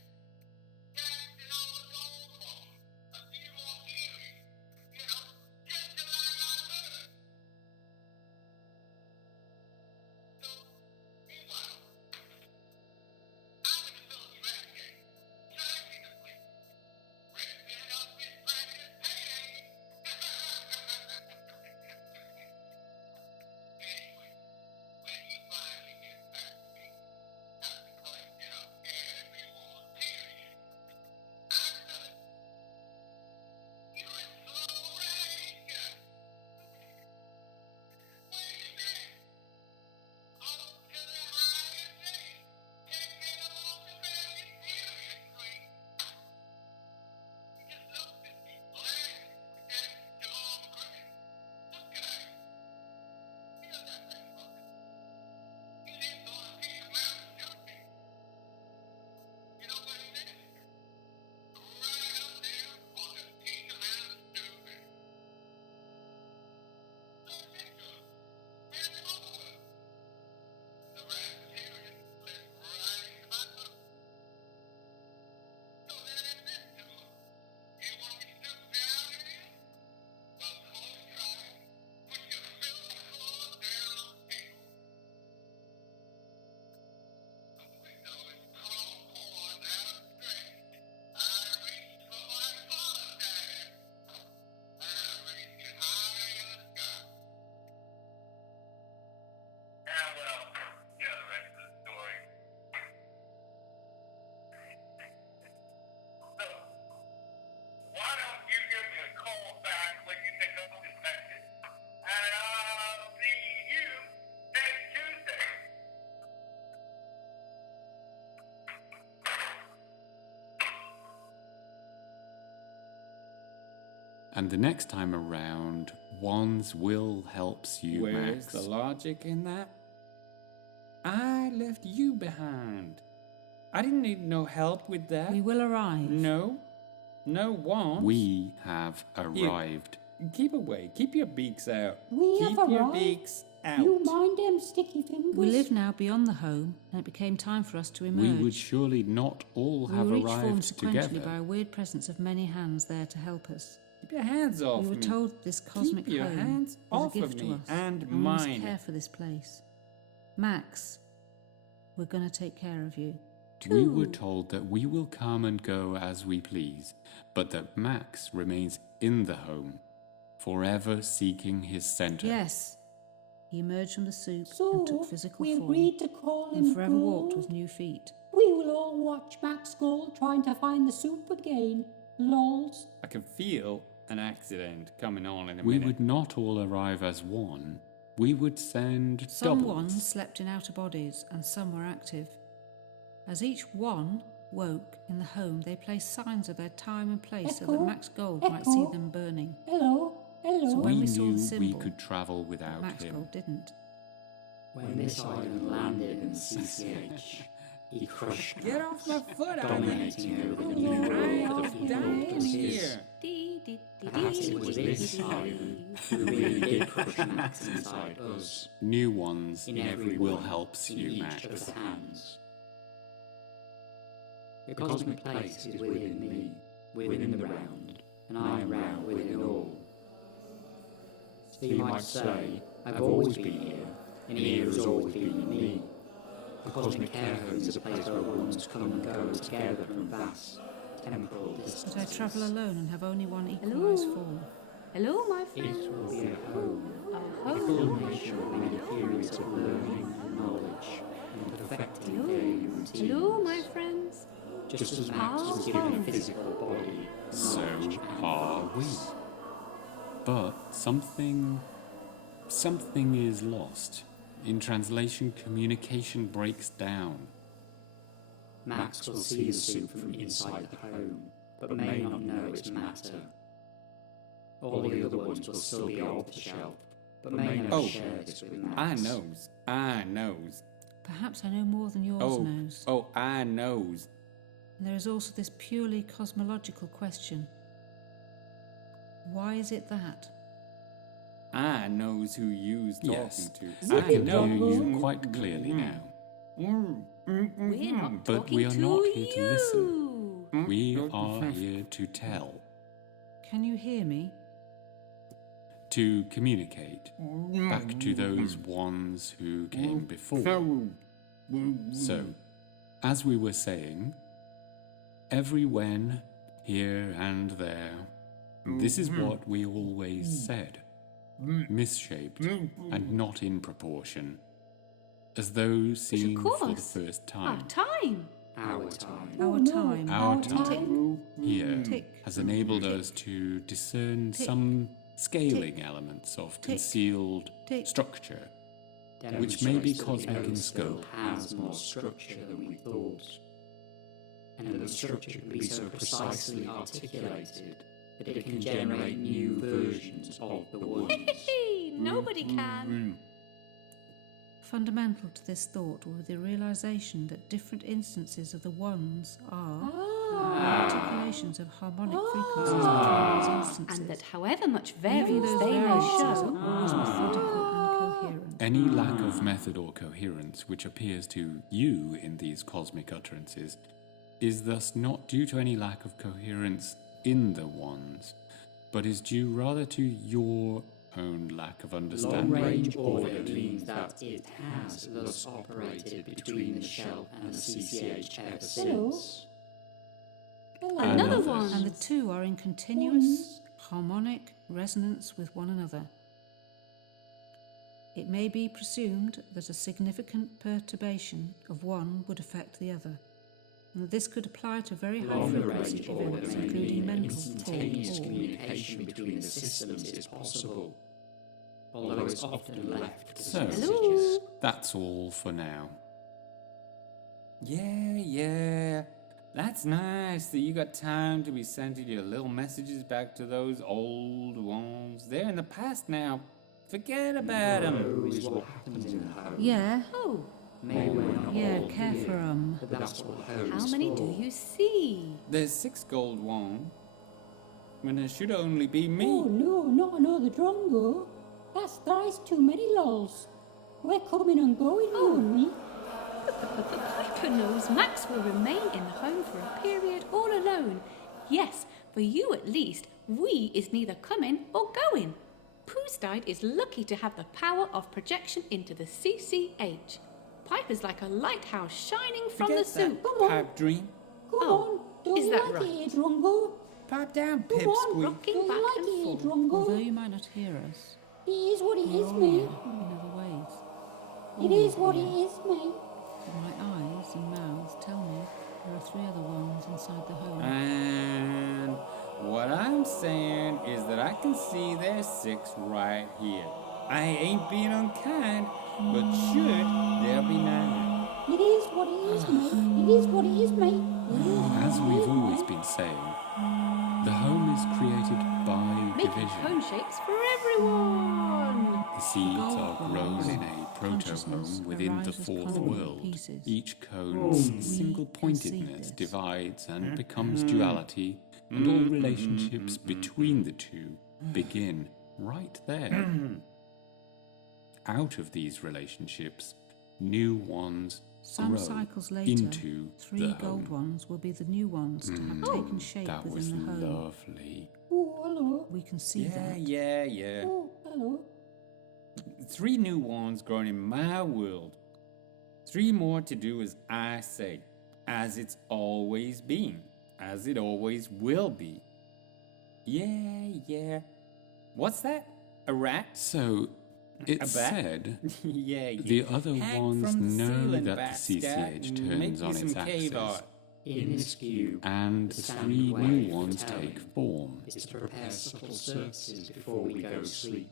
Dancing on the gold phone, a few more earrings, you know, just like I heard. So, meanwhile, I'm in the middle of the rap game, tracking the place. Ripping up his precious payday. Anyway, when he finally gets back to me, after collecting up everyone's period, I said, "You a slow ranger. Wait a minute. Up to the highest thing. Take me along the very period street." He just looked at me blank with that dumb grin. Look at him. Feel that thing, brother. He didn't gonna see the mountain shooting. You know what he did? Right up there on the peak of Mount Stupid. Looked into him. Ran him over. The racketeering slid right into my boot. So then I said to him, "You want me to stoop down here?" Well, close your eyes. Put your filthy claws down on the table. So with those chrome paws outstretched, I reached for my father's dagger. I raised it high in the sky. Well, you know the rest of the story. So, why don't you give me a call back when you pick up this message? And I'll see you next Tuesday. And the next time around, one's will helps you, Where's Max. the logic in that? I left you behind. I didn't need no help with that. We will arrive. No. No one. We have arrived. Keep away. Keep your beaks out. We Keep have your arrived. beaks out. You mind them sticky fingers? We live now beyond the home, and it became time for us to emerge. We would surely not all We have were each formed arrived sequentially together. by a weird presence of many hands there to help us. Keep your hands off We were me. told this cosmic Keep your home hands is off a gift of to me us, and we must mine. care for this place. Max, we're going to take care of you. We were told that we will come and go as we please, but that Max remains in the home, forever seeking his center. Yes. He emerged from the soup So, and took physical we form, agreed to call him and forever Gold? walked with new feet. We will all watch Max Gold trying to find the soup again. Lols. I can feel an accident coming on in a We minute. would not all arrive as one. We would send Some doubles. ones slept in outer bodies and some were active. As each one woke in the home, they placed signs of their time and place so that Echo, Max Gold might see them burning. Hello. Hello. So when We we saw knew the we symbol, could travel without Max him. Gold didn't. When this island landed in CCH, he crushed Get off my foot, dominating Island! over the new world I'm that he dying thought was his. here! Perhaps it was this island who really did crush Max inside us, New ones in every will one, help in you, each Max. of the hands. The cosmic place is within me, within the round, and I am round within all. So you might say, I've always been here, and here has always been in me. The cosmic care home is a place where ones come and go together from vast temporal But I distances. travel alone and have only one equalised form. Hello, my It friend. will be a home, Oh, a ho. culmination of many periods of learning and knowledge, and perfecting daily routines. Hello, my friends. Just as Max was given a physical body, So knowledge are we. But something is lost. In translation, communication breaks down. Max will see the soup from inside the home, but may not know its matter. All the other ones will still be off the shelf, but may not Oh, share this with Max. I knows. Perhaps I know more than yours knows. I knows. And there is also this purely cosmological question. Why is it that? I knows who you's talking Yes, to. I can know hear you quite clearly now. We're not But talking we are to not here to listen. you. We are here to tell, Can you hear me? to communicate back to those ones who came before. So, as we were saying, everywhen, here and there, this is what we always said. Misshaped and not in proportion, as though seen for the course. first Our time. time. Our time. Our time. Our time here Tick. has enabled us to discern some scaling elements of concealed Tick. structure, which may be Demonstrates that the cosmic in element scope. has more structure than we thought, and that the structure can be so precisely articulated that it can generate new versions of the ones. Hey, nobody can. Fundamental to this thought were the realization that different instances of the ones are articulations of harmonic frequencies between these instances. And that however much Even variance those they may variances show, are always methodical and coherent. Any lack of method or coherence which appears to you in these cosmic utterances is thus not due to any lack of coherence in the ones, but is due rather to your own lack of understanding Long-range of order it. means that it has thus operated between the shell and the CCH ever since. another others. one. And the two are in continuous harmonic resonance with one another. It may be presumed that a significant perturbation of one would affect the other, and that this could apply to very high frequency Long-range order events, may including mean that mental instantaneous thought or communication between the systems is possible, although it's often left to So, messages. that's all for now. Yeah. That's nice that you got time to be sending your little messages back to those old ones. They're in the past now. Forget about them. Who is what happens in the home. Yeah, Oh, Maybe we're not yeah, all care here, for but that's what home how is many for. do you see? There's 6 gold ones. When there should only be Oh me. no, not another drongo. That's thrice too many lols. We're coming and going, you and me. The Piper knows Max will remain in the home for a period all alone. Yes, for you at least, we is neither coming or going. Poostide is lucky to have the power of projection into the CCH. Piper's like a lighthouse shining from Forget the soup. that pipe dream. Come Oh, on, don't is you that like right? it here, drongo? Pipe down, Come on, pipsqueak. rocking don't back you like and it here, forth. Although drongo? you might not hear us, It is what it we're is, all me. here in other ways. It is what it is, me. But my eyes and mouth tell me there are 3 other ones inside the home. And what I'm saying is that I can see there's 6 right here. I ain't being unkind, but should there be 9? It is what it is, mate. It is what it is, mate. As we've always been saying, the home is created by Making division. cone shapes for everyone. The seeds gold are grown ones. in a Consciousness proto-home within the arises 4th cone world. pieces. Each cone's We single-pointedness conceive this. divides and becomes duality, and all relationships between the two begin right there. Out of these relationships, new ones Some grow cycles later, into 3 the gold home. ones will be the new ones to have taken shape That was within the home. lovely. Oh, hello. We can see that. Yeah. Oh, hello. 3 new ones growing in my world. 3 more to do as I say, as it's always been, as it always will be. Yeah. What's that? A rat? So, A it's bat? said yeah. the other Hang ones from the know ceiling, that the bat scat, CCH and turns make me on its some cave axis, art. In this cube, and the 3 standard way new of ones telling take form. is to prepare subtle surfaces before we go to sleep.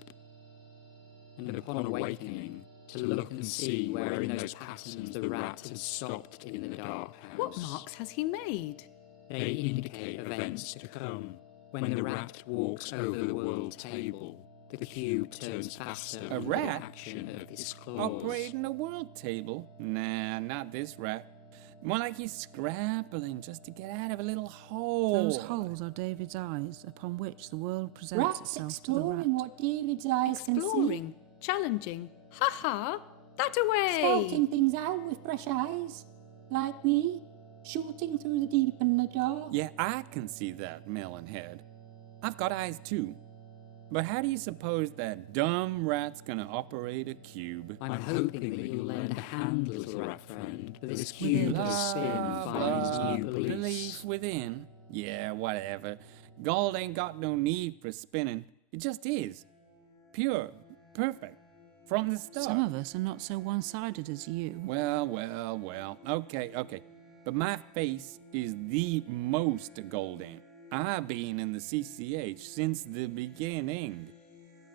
And upon awakening, to look and see where in those patterns the rat had stopped in the dark house. What marks has he made? They indicate events to come. When the rat walks over the world table, the cube turns faster A with the rat? action of its claws. Operating a world table? Nah, not this rat. More like he's scrabbling just to get out of a little hole. Those holes are David's eyes, upon which the world presents Rats itself to the rat. exploring what David's eyes can see. Exploring, challenging. Ha ha! That away! Scouting things out with fresh eyes. Like me, shooting through the deep and the dark. Yeah, I can see that, melonhead. I've got eyes too. But how do you suppose that dumb rat's gonna operate a cube? I'm hoping that you'll lend a hand, little rat friend, for this cube to spin finds new beliefs. Belief within. Yeah, whatever. Gold ain't got no need for spinning. It just is. Pure. Perfect. From the start. Some of us are not so one-sided as you. Well. Okay. But my face is the most golden. I've been in the CCH since the beginning.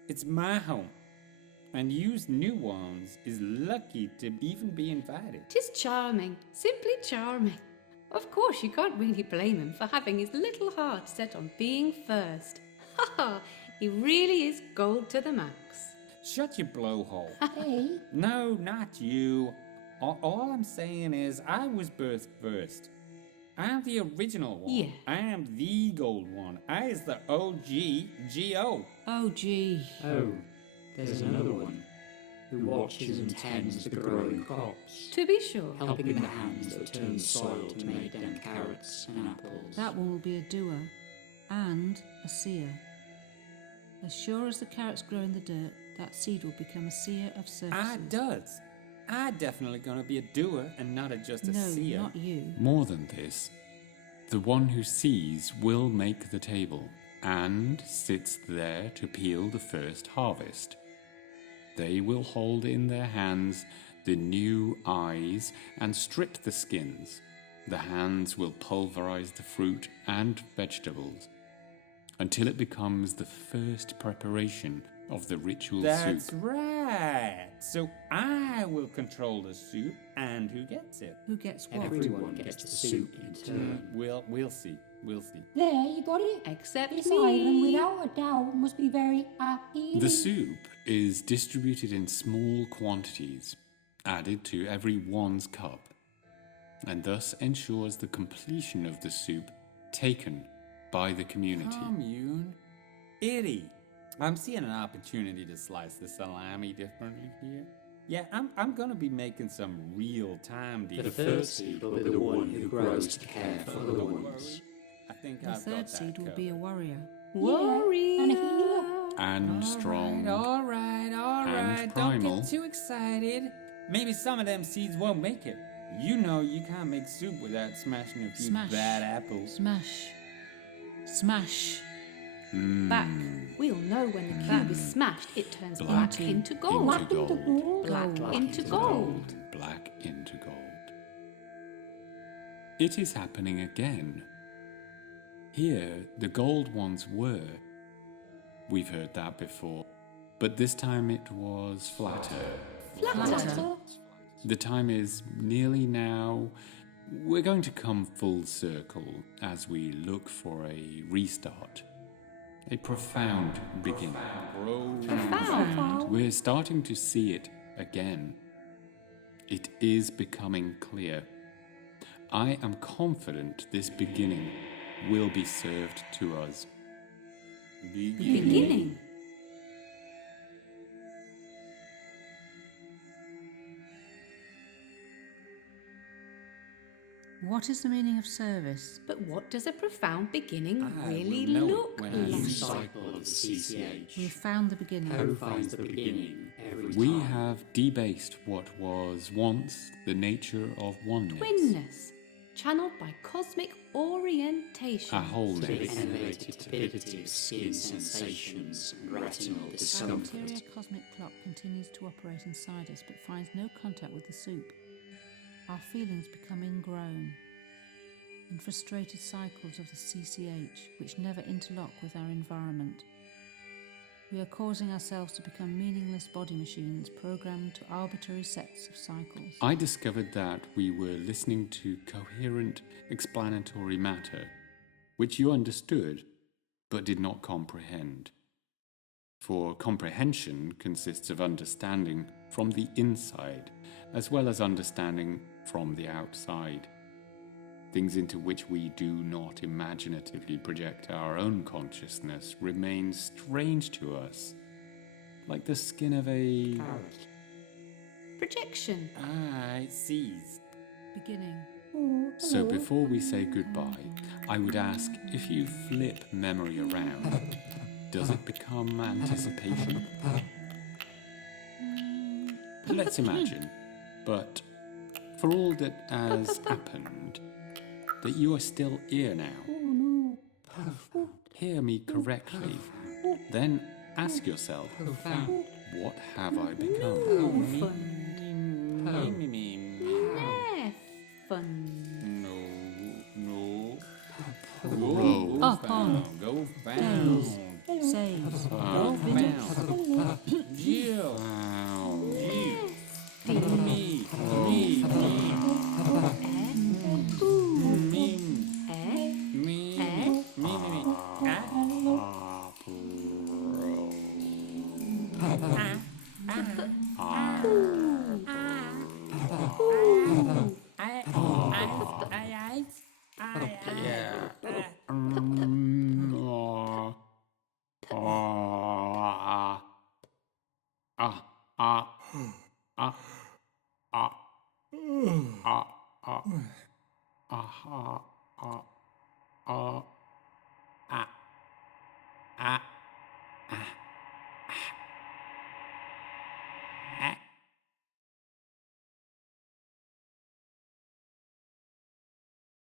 It's my home. And you's new ones is lucky to even be invited. 'Tis charming, simply charming. Of course, you can't really blame him for having his little heart set on being first. Ha ha! He really is gold to the max. Shut your blowhole. Hey, No, not you. All I'm saying is I was birthed first. I'm the original one. Yeah. I am the gold one. I is the OG-GO. Oh, gee. Oh, there's another one, who watches and tends the growing crops, To be sure. helping in the hands that turn soil to make them carrots and apples. That one will be a doer and a seer. As sure as the carrots grow in the dirt, that seed will become a seer of surfaces. I definitely gonna be a doer and not just a No, seer. not you. More than this, the one who sees will make the table and sits there to peel the first harvest. They will hold in their hands the new eyes and strip the skins. The hands will pulverize the fruit and vegetables until it becomes the first preparation of the ritual That's soup. right. So I will control the soup and who gets it. Who gets what? Everyone gets the soup in turn. We'll see. there, you got it. Except This me. island, without a doubt, must be very happy. The soup is distributed in small quantities, added to every one's cup, and thus ensures the completion of the soup taken by the community. Commune? Itty. I'm seeing an opportunity to slice the salami differently here. Yeah, I'm gonna be making some real-time The deals. third seed will be the one who grows to care for other ones. I think The I've got third that seed will covered. be a warrior. Warrior. and a healer. And strong. All right. And Don't primal. get too excited. Maybe some of them seeds won't make it. You know you can't make soup without smashing a few Smash. bad apples. Smash. Smash. Back. We'll know when the cube is smashed, it turns black into gold. Into gold. Gold. Black into gold. Black into gold. It is happening again. Here, the gold ones were. We've heard that before. But this time it was flatter. Flatter. The time is nearly now. We're going to come full circle as we look for a restart. A profound beginning. Profound. We're starting to see it again. It is becoming clear. I am confident this beginning will be served to us. Beginning. What is the meaning of service? But what does a profound beginning I really will know look when I like? disciple of the CCH. We found the beginning. Who finds the beginning every time? We have debased what was once the nature of oneness. Twinness, channeled by cosmic orientation. A wholeness. The elevated turbidity of skin sensations and retinal Our discomfort. interior cosmic clock continues to operate inside us but finds no contact with the soup. Our feelings become ingrown in frustrated cycles of the CCH which never interlock with our environment. We are causing ourselves to become meaningless body machines programmed to arbitrary sets of cycles. I discovered that we were listening to coherent, explanatory matter, which you understood, but did not comprehend. For comprehension consists of understanding from the inside, as well as understanding from the outside. Things into which we do not imaginatively project our own consciousness remain strange to us, like the skin of a... Carrot. Projection. I sees. Beginning. So before we say goodbye, I would ask, if you flip memory around, does it become anticipation? Let's imagine, but for all that has happened, that you are still here now. Hear me correctly. Then ask yourself, what have I become? Fun. No. Roll. Up on. Go Days. found. Saves. Go found. Jill. Me.